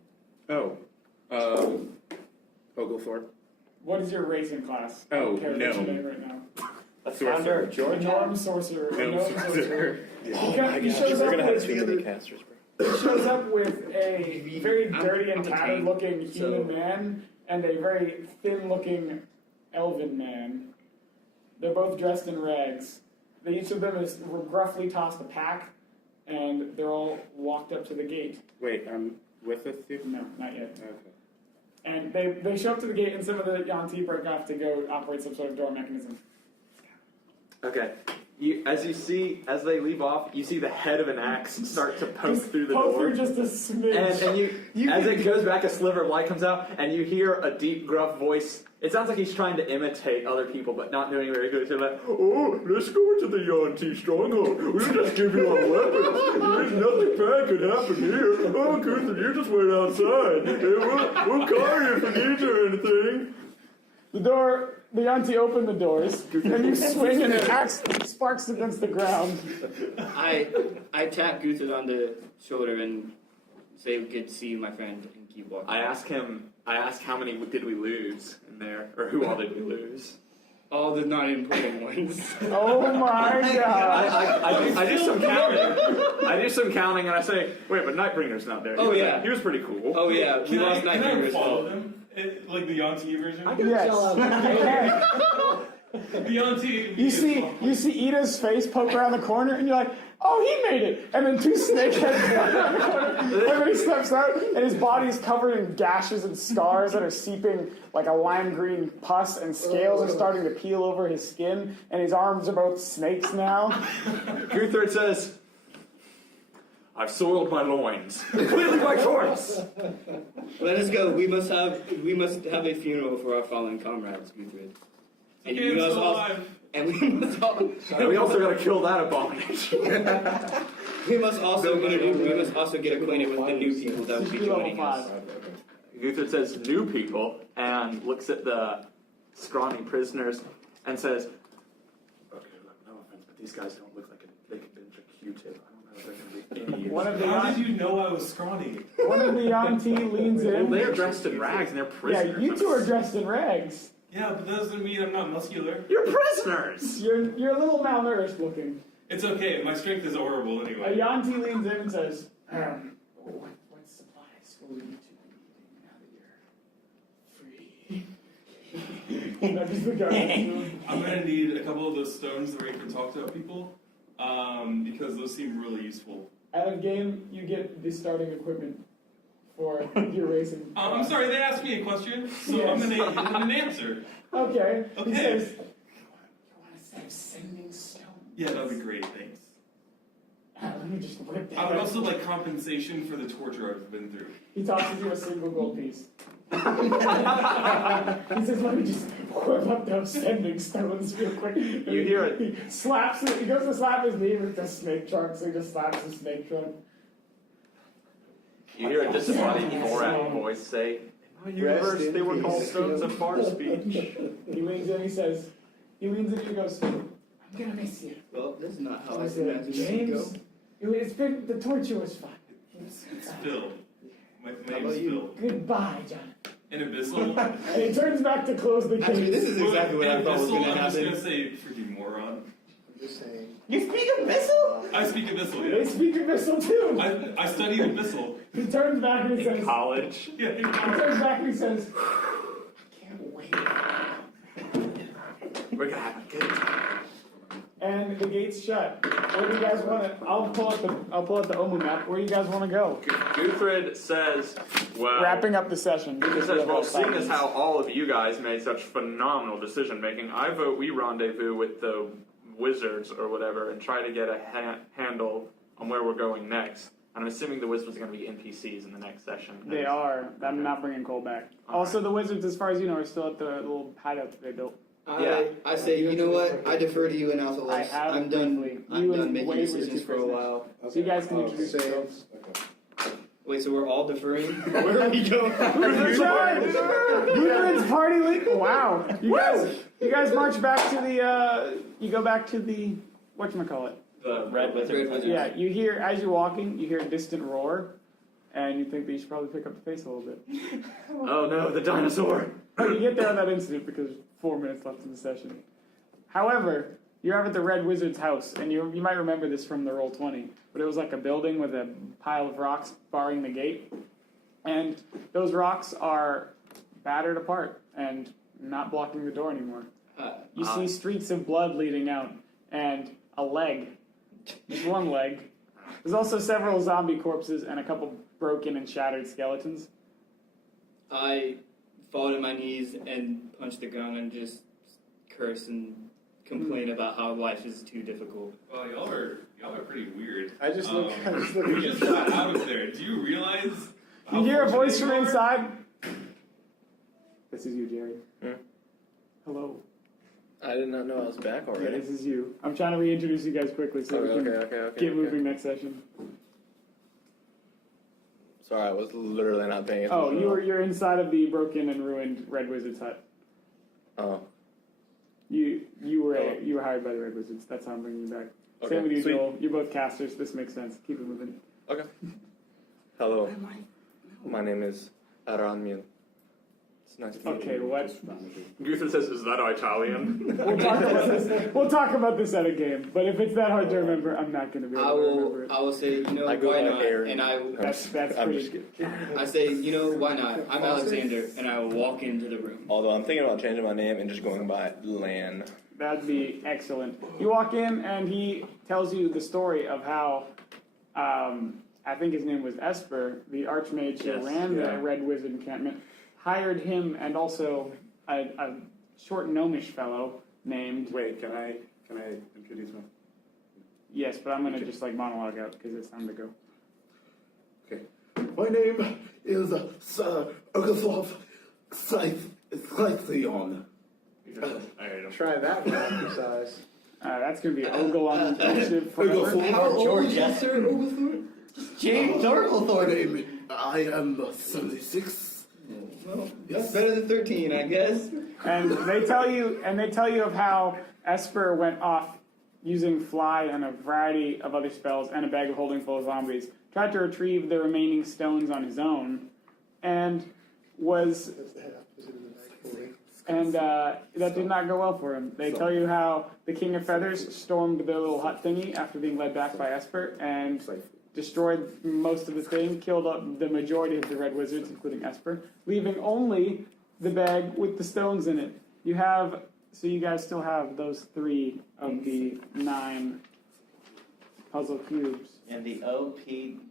Oglethorpe. What is your race and class? I Oh, don't care no. what's your name right now. A founder of Georgia? Gnome sorcerer. Gnome sorcerer. He shows We're up gonna have with, too many casters, bro. he shows up with a very dirty and tattered looking human man and a very thin looking elven man. They're both dressed in rags. Each of them is gruffly tossed a pack, and they're all walked up to the gate. Wait, with us too? No, not yet. Okay. And they show up to the gate, and some of the Yaun-ti break off to go operate some sort of door mechanism. Okay. As they leave off, you see the head of an axe start to poke through the door. Through just a smidge. And as it goes back, a sliver of light comes out, and you hear a deep, gruff voice. It sounds like he's trying to imitate other people, but not doing it very good. He's like, "Oh, let's go into the Yaun-ti stronghold. We'll just give you our weapons. There's nothing bad could happen here. Oh, Guthrid, you just wait outside. We'll call you if we need you or anything." The Yaun-ti open the doors, and you swing, and the axe sparks against the ground. I tap Guthrid on the shoulder and say, "Good to see you, my friend," and keep walking. I ask how many did we lose in there, or who all did we lose? All the non-important ones. Oh my god! I do some counting. I do some counting, and I say, "Wait, but Nightbringer's not there." Oh, yeah. He was pretty cool. Oh yeah, we lost Can I Nightbringer as follow well. them? Like the Yaun-ti version? Yes. The Yaun-ti. You see Ida's face poke around the corner, and you're like, "Oh, he made it!" And then two snakeheads walk around the corner. Everybody steps out, and his body is covered in gashes and scars that are seeping like a lime green pus, and scales are starting to peel over his skin, and his arms are both snakes now. Guthrid says, "I've soiled my loins, completely by choice." Let us go. We must have a funeral for our fallen comrades, Guthrid. And Okay, I'm still alive. And we also got to kill that abomination. we must also get acquainted with the new people that will be joining us. Guthrid says, "New people," and looks at the scrawny prisoners and says, "Okay, look, no offense, but these guys don't look like they can bench a Q-tip. I don't know if they're going to be idiots." How did you know I was scrawny? One of the Yaun-ti leans in. Well, they're dressed in rags and they're prisoners. Yeah, you two are dressed in rags. Yeah, but that doesn't mean I'm not muscular. You're prisoners! You're a little malnourished looking. It's okay, my strength is horrible A anyway. Yaun-ti leans in and says, what supplies will you two be needing now that you're free? That's the guy. I'm going to need a couple of those stones that Raker talked to people, because those seem really useful. Out of game, you get the starting equipment for your racing. I'm sorry, they asked me a question, so Yes. I'm going to give them an answer. Okay. Okay. He says, you want a set of sending stones? Yeah, that would be great, thanks. Let me just whip that I would out. also like compensation for the torture I've been through. He tosses you a single gold piece. He says, let me just whip up those sending stones real quick. You hear it. He slaps it. He goes to slap his knee with the snake trunk, so he just slaps the snake trunk. You hear a disembodied Morat voice say, "In my universe, they were called stones of far speech." He leans in, he leans in and he goes, I'm gonna miss you. Well, this is not how I I said, imagined it to go. James, the torture was fun. It's Phil. My How name's about you? Phil. Goodbye, John. And Abyssal. And he turns back to close the case. Actually, this is exactly what I thought was going to I'm just happen. going to say freaking moron. I'm just saying. You speak Abyssal? I speak Abyssal, They yeah. speak Abyssal too. I studied Abyssal. He turns back and he says, College. Yeah, he turns back and he says, I can't wait. We're gonna have a good time. And the gate's shut. Where do you guys want to? I'll pull up the Omu map. Where do you guys want to go? Guthrid says, "Well." Wrapping up the session. He because says, we have "Well, all 5 seeing as minutes. how all of you guys made such phenomenal decision making, I vote we rendezvous with the wizards or whatever and try to get a handle on where we're going next. And I'm assuming the wizards are going to be NPCs in the next session." They are. I'm not bringing Cole back. Also, the wizards, as far as you know, are still at the little hideout that they built. I say, you know what? I defer to you and Althalos. I have I'm done. briefly. I'm You done and making Wade were decisions two for a prisoners. while. So you guys can introduce yourselves. Okay. Wait, so we're all deferring? Where are we going? Guthrid's party league. Wow. You guys march back to the. You go back to the whatchamacallit. The Red Wizard. Yeah. You hear as you're walking, you hear a distant roar, and you think that you should probably pick up the pace a little bit. Oh no, the dinosaur! But you get there on that instant because 4 minutes left in the session. However, You're at the Red Wizard's house, and you might remember this from the Roll20, but it was like a building with a pile of rocks barring the gate. And those rocks are battered apart and not blocking the door anymore. You see streaks of blood leading out, and a leg. Just one leg. There's also several zombie corpses and a couple broken and shattered skeletons. I fall to my knees and punch the ground and just curse and complain about how life is too difficult. Well, y'all are pretty weird. I just look. We just got out of there. Do you realize? You hear a voice from fortunate you are? inside. This is you, Jerry. Hello. I did not know I was back Yeah, already. this is you. I'm trying to reintroduce you guys quickly so we can get moving next session. Sorry, I was literally not paying attention. Oh, you're inside of the broken and ruined Red Wizard's hut. Oh. You were hired by the Red Wizards. That's how I'm bringing you back. Okay, Same with you, sweet. Joel. You're both casters. This makes sense. Keep it moving. Okay. Hello. My name is Aranmil. It's nice to meet you. Okay, what? Guthrid says, "Is that Italian?" We'll talk about this at a game. But if it's that hard to remember, I'm not going to be able to remember it. I will say, I go why by not? Aaron. And I That's I'm pretty just kidding. I say, why not? I'm Alexander, and I will walk into the room. Although I'm thinking about changing my name and just going by Lan. That'd be excellent. You walk in, and he tells you the story of how, I think his name was Esper, the Archmage who ran the Red Wizard encampment, hired him and also a short gnomish fellow named... Wait, can I introduce myself? Yes, but I'm going to just monologue out because it's time to go. Okay. My name is Sir Oglethorpe Gslythlion. Try that one exercise. That's going to be Oglethorpe initiative forever. How old George is Jester Oglethorpe? James Oglethorpe. I am 76. Well, that's better than 13, I guess. And they tell you of how Esper went off using fly and a variety of other spells and a bag of holding full of zombies, tried to retrieve the remaining stones on his own, and that did not go well for him. They tell you how the King of Feathers stormed their little hut thingy after being led back by Esper and destroyed most of the thing, killed up the majority of the Red Wizards, including Esper, leaving only the bag with the stones in it. You guys still have those 3 of the 9 puzzle cubes. And the OP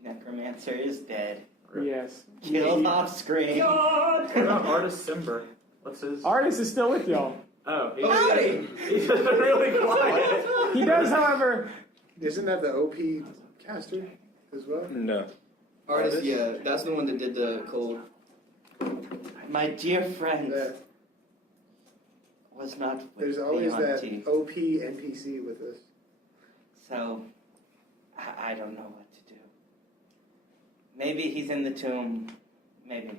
necromancer is dead. Yes. Killed off screen. What about Artist Simber? What's his? Artist is still with y'all. Oh, he's really quiet. He does, however... Isn't that the OP caster as well? No. Artist, yeah, that's the one that did the cold. My dear friends Yeah. was not with There's always that Yaun-ti. OP NPC with us. So, I don't know what to do. Maybe he's in the tomb, maybe not.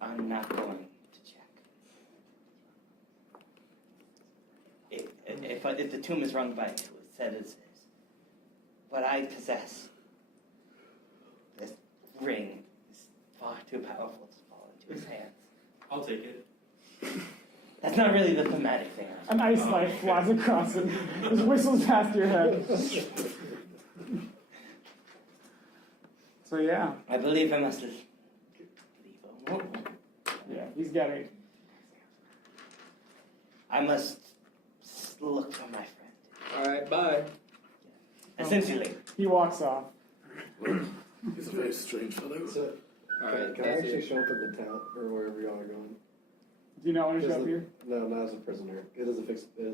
I'm not going to check. If the tomb is rung by who it said it is, what I possess, this ring, is far too powerful to fall into his hands. I'll take it. That's not really the thematic thing. An ice knife flies across it. Just whistles past your head. So yeah. I believe I must leave him. Yeah, he's got it. I must look for my friend. Alright, bye. Essentially. He walks off. He's a very strange fellow. So, Alright, can I that's actually it. show up at the town or wherever y'all are going? Do you not want to show up here? No, not as a prisoner. It doesn't fit my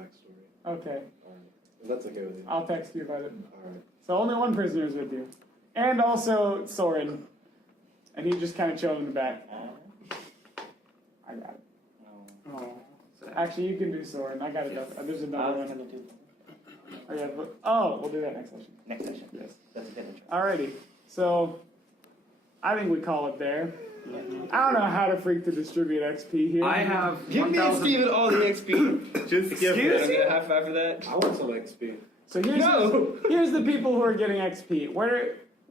backstory. Okay. Alright. If that's okay with you. I'll text you about it. Alright. So only one prisoner is with you. And also Soren. And he's just kind of chilling in the back. I got it. Oh. Actually, you can do Soren. I got it. There's another one. We'll do that next session. Next session. Yes. That's a good intro. Alrighty. So, I think we call it there. I don't know how to freak to distribute XP here. I have Give me and Steven all the XP. Just give it. I'm gonna high five for that. I want some XP. So here's the people who are getting XP.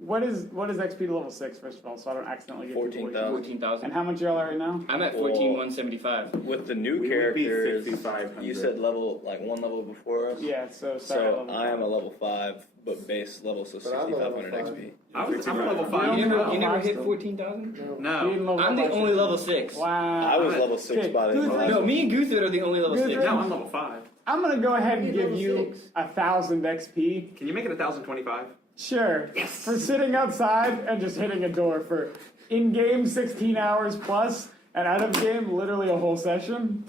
What is XP to level 6, first of all, so I don't accidentally get 14,000. 14,000. And how much y'all are right now? I'm at 14,175. With the new We would be characters, 6,500. you said level, like one level before us? Yeah, so start at So level I am a 5. level 5, but base level, so But I'm a level 6,500 5. XP. I'm a level You 5. don't You never hit still. 14,000? You No. didn't level I'm up the by only 6. level 6. Wow. I was level 6 by the end of Guthrid. No, me and Guthrid are the only level 6. Guthrid. No, I'm level 5. I'm gonna go ahead and You're give level you 6. 1,000 XP. Can you make it 1,025? Sure. For sitting outside and just hitting a door for in-game 16 hours plus, and out of game literally a whole session.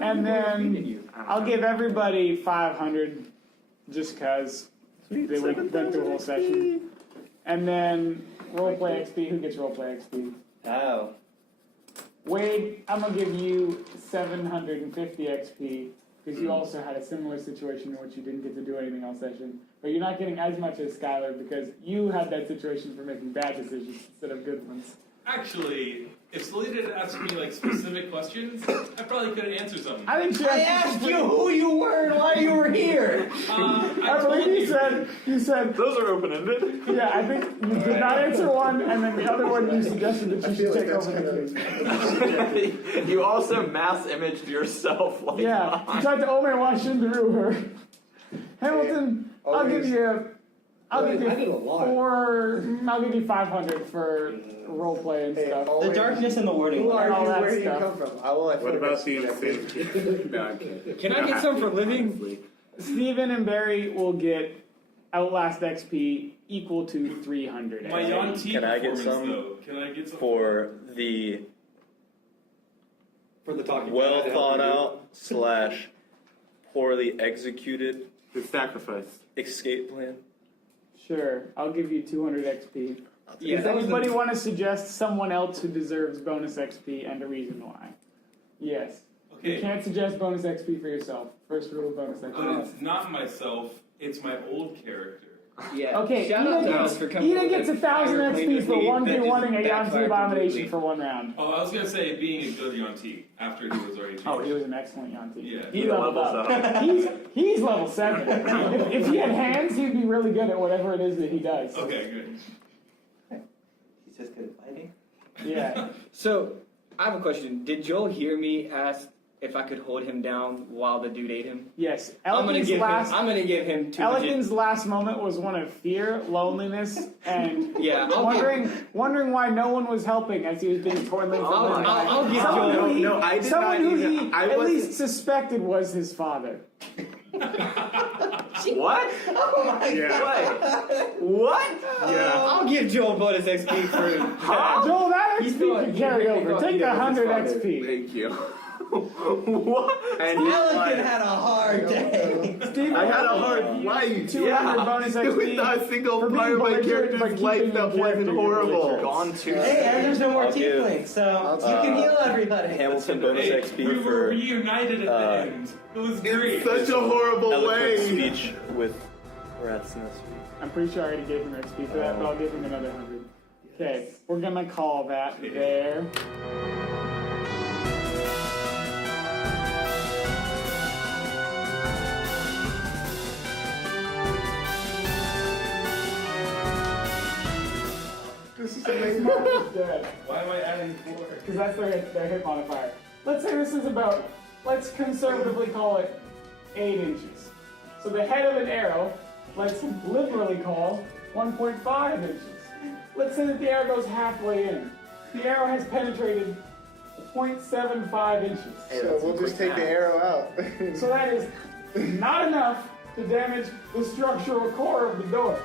And then I'll give everybody 500 just cause they went through a whole session. And then roleplay XP. Who gets roleplay XP? Oh. Wade, I'm gonna give you 750 XP because you also had a similar situation in which you didn't get to do anything all session. But you're not getting as much as Schuyler because you had that situation for making bad decisions instead of good ones. Actually, if Selena had asked me like specific questions, I probably could have answered some. I think she I asked you who you were and why you were here. I believe you said. Those are open-ended. Yeah, I think you did not answer one, and then the other one you suggested that you should take over the case. You also mass imaged yourself. Like Yeah, you tried to Omen Washington through her. Hamilton, I'll give you. I'll give I did a lot. I'll give you 500 for roleplay and stuff. The darkness in the wording. Who are all you? that Where do you stuff. come from? I will What about the infinity? No, I'm kidding. Can I get some for living? Steven and Barry will get Outlast XP equal to 300. My Yaun-ti Can I get performance, some though. Can I get some For the For the talking. well thought out / poorly executed The sacrifice. escape plan? Sure, I'll give you 200 XP. Yeah, Does that was anybody the- want to suggest someone else who deserves bonus XP and a reason why? Yes. You Okay. can't suggest bonus XP for yourself. First rule of bonus XP. It's not myself. It's my old character. Yeah. Okay, Shout out to Ida us gets, for coming Ida up gets with 1,000 fire XP plane for with me that wanting a just Yaun-ti backfired abomination completely. for one round. Oh, I was gonna say being a good Yaun-ti after he was already changed. Oh, he was an excellent Yaun-ti. Yeah. He He leveled levels up. He's level 7. If he had hands, he'd be really good at whatever it is that he does. Okay, good. He's just good at fighting. Yeah. So, I have a question. Did Joel hear me ask if I could hold him down while the dude ate him? Yes. I'm gonna give him 200. Elecan's last moment was one of fear, loneliness, and Yeah, wondering why no one was helping as he was being torn limb from limb. I'll give Someone Joel. who he, No, I did someone not who even- he I at wasn't- least suspected was his father. What? Oh my What? Yeah. I'll give Joel bonus XP for. Joel, that XP can carry over. Take 100 XP. Thank you. What? And Elecan had a hard day. Steven, I had a hard life. 200 bonus There was XP. not a single for part being of my belligerent, but character's life keeping that in wasn't character. horrible. Gone too Hey, and there's no more I'll give, tieflings, so you can heal everybody. Hamilton bonus Hey, XP we were for reunited at the end. It was great. Such a horrible eloquent way. speech with Rat's Nest. I'm pretty sure I already gave him XP for that, but I'll give him another 100. Okay, we're gonna call that there. This is amazing. Dead. Why am I adding 4? Because that's their hit modifier. Let's say this is about, let's conservatively call it 8 inches. So the head of an arrow, let's liberally call 1.5 inches. Let's say that the arrow goes halfway in. The arrow has penetrated 0.75 inches. So we'll just take the arrow out. So that is not enough to damage the structural core of the door.